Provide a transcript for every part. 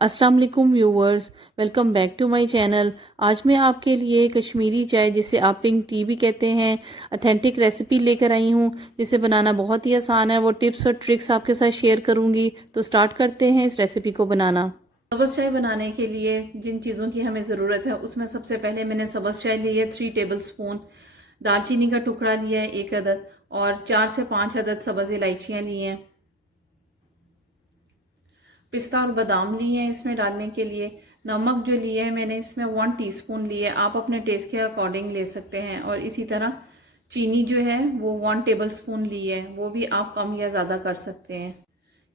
अस्सलाम वालेकुम viewers, welcome back to my channel. आज मैं आपके लिए कश्मीरी चाय, जिसे आप पिंक टी भी कहते हैं, ऑथेंटिक रेसिपी लेकर आई हूँ, जिसे बनाना बहुत ही आसान है। वो टिप्स और ट्रिक्स आपके साथ शेयर करूँगी। तो स्टार्ट करते हैं इस रेसिपी को बनाना। सब्ज़ चाय बनाने के लिए जिन चीज़ों की हमें ज़रूरत है, उसमें सबसे पहले मैंने सब्ज़ चाय ली है 3 टेबल स्पून, दालचीनी का टुकड़ा लिया है 1 अदद, और 4 से 5 अदद सब्ज़ इलायचियाँ ली हैं। पिस्ता और बादाम लिए हैं इसमें डालने के लिए। नमक जो लिया है मैंने इसमें 1 टीस्पून लिए, आप अपने टेस्ट के अकॉर्डिंग ले सकते हैं। और इसी तरह चीनी जो है वो 1 टेबल स्पून ली है, वो भी आप कम या ज़्यादा कर सकते हैं।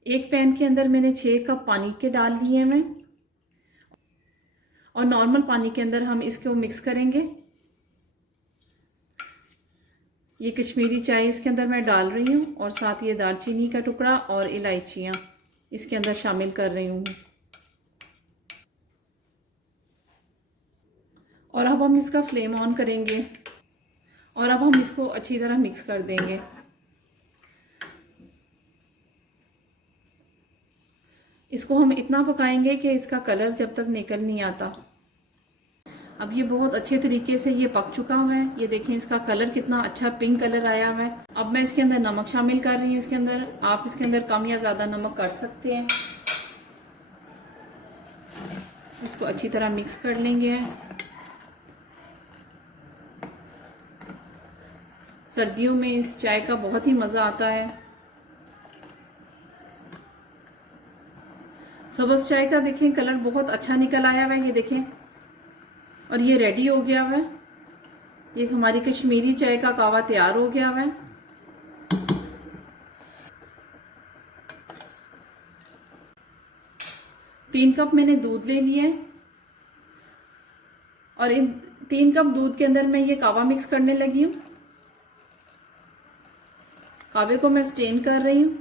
एक पैन के अंदर मैंने 6 कप पानी के डाल लिए हैं मैं, और नॉर्मल पानी के अंदर हम इसको मिक्स करेंगे। ये कश्मीरी चाय इसके अंदर मैं डाल रही हूँ, और साथ ये दालचीनी का टुकड़ा और इलायचियाँ इसके अंदर शामिल कर रही हूँ। और अब हम इसका फ्लेम ऑन करेंगे, और अब हम इसको अच्छी तरह मिक्स कर देंगे। इसको हम इतना पकाएंगे कि इसका कलर जब तक निकल नहीं आता। अब ये बहुत अच्छे तरीके से ये पक चुका हुआ है। ये देखें इसका कलर कितना अच्छा पिंक कलर आया हुआ है। अब मैं इसके अंदर नमक शामिल कर रही हूँ। इसके अंदर आप इसके अंदर कम या ज़्यादा नमक कर सकते हैं। इसको अच्छी तरह मिक्स कर लेंगे। सर्दियों में इस चाय का बहुत ही मज़ा आता है। सब्ज़ चाय का देखें कलर बहुत अच्छा निकल आया हुआ है, ये देखें। और ये रेडी हो गया हुआ है। ये हमारी कश्मीरी चाय का कावा तैयार हो गया हुआ है। तीन कप मैंने दूध ले लिया है, और इन 3 कप दूध के अंदर मैं ये कावा मिक्स करने लगी हूँ। कावे को मैं स्टेन कर रही हूँ।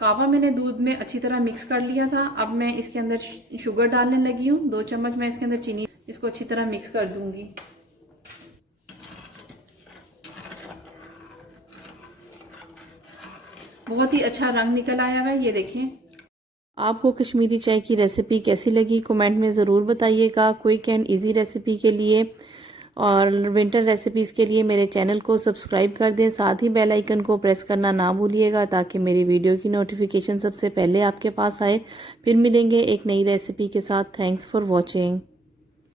कावा मैंने दूध में अच्छी तरह मिक्स कर लिया था। अब मैं इसके अंदर शुगर डालने लगी हूँ। 2 चम्मच मैं इसके अंदर चीनी, इसको अच्छी तरह मिक्स कर दूंगी। बहुत ही अच्छा रंग निकल आया हुआ है, ये देखें। आपको कश्मीरी चाय की रेसिपी कैसी लगी कमेंट में ज़रूर बताइएगा। क्विक एंड इजी रेसिपी के लिए और विंटर रेसिपीज़ के लिए मेरे चैनल को सब्सक्राइब कर दें। साथ ही बेल आइकन को प्रेस करना ना भूलिएगा, ताकि मेरी वीडियो की नोटिफिकेशन सबसे पहले आपके पास आए। फिर मिलेंगे एक नई रेसिपी के साथ। Thanks for watching.